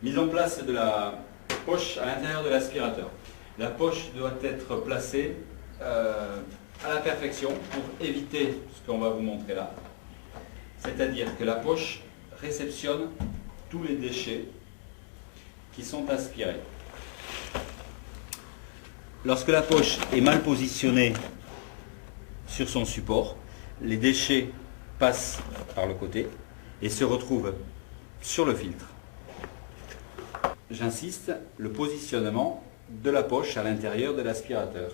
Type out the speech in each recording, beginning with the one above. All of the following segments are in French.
Mise en place de la poche à l'intérieur de l'aspirateur. La poche doit être placée à la perfection pour éviter ce qu'on va vous montrer là. C'est-à-dire que la poche réceptionne tous les déchets qui sont aspirés. Lorsque la poche est mal positionnée sur son support, les déchets passent par le côté et se retrouvent sur le filtre. J'insiste, le positionnement de la poche à l'intérieur de l'aspirateur.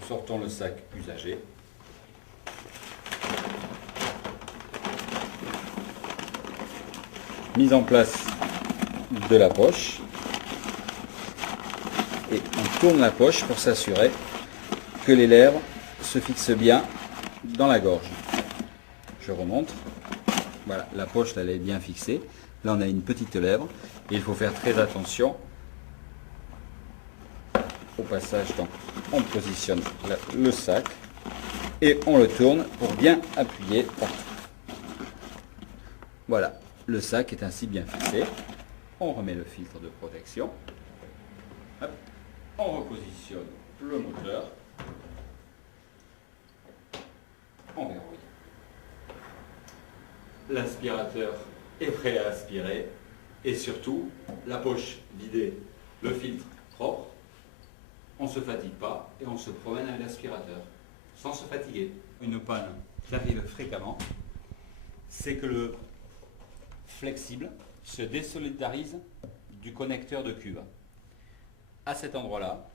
Nous sortons le sac usagé. Mise en place de la poche. Et on tourne la poche pour s'assurer que les lèvres se fixent bien dans la gorge. Je remonte. Voilà, la poche elle est bien fixée. Là on a une petite lèvre et il faut faire très attention au passage. Donc on positionne le sac et on le tourne pour bien appuyer partout. Voilà, le sac est ainsi bien fixé. On remet le filtre de protection. Hop. On repositionne le moteur. On verrouille. L'aspirateur est prêt à aspirer. Et surtout, la poche vidée, le filtre propre. On ne se fatigue pas et on se promène avec l'aspirateur sans se fatiguer. Une panne qui arrive fréquemment, c'est que le flexible se désolidarise du connecteur de cuve. À cet endroit-là,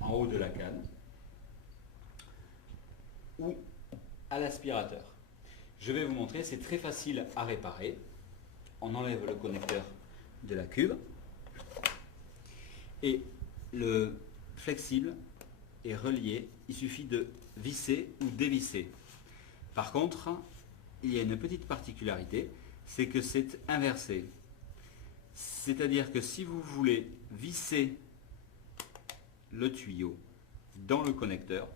en haut de la canne, ou à l'aspirateur. Je vais vous montrer, c'est très facile à réparer. On enlève le connecteur de la cuve et le flexible est relié. Il suffit de visser ou dévisser. Par contre, il y a une petite particularité, c'est que c'est inversé. C'est-à-dire que si vous voulez visser le tuyau dans le connecteur,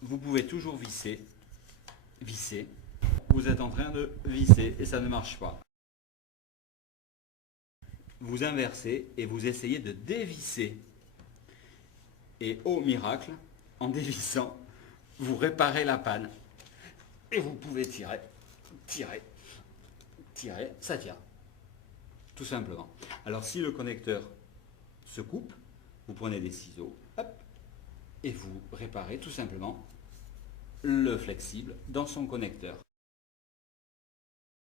vous pouvez toujours visser. Vous êtes en train de visser et ça ne marche pas. Vous inversez et vous essayez de dévisser. Et au miracle, en dévissant, vous réparez la panne. Et vous pouvez tirer, ça tient. Tout simplement. Alors si le connecteur se coupe, vous prenez des ciseaux, hop, et vous réparez tout simplement le flexible dans son connecteur.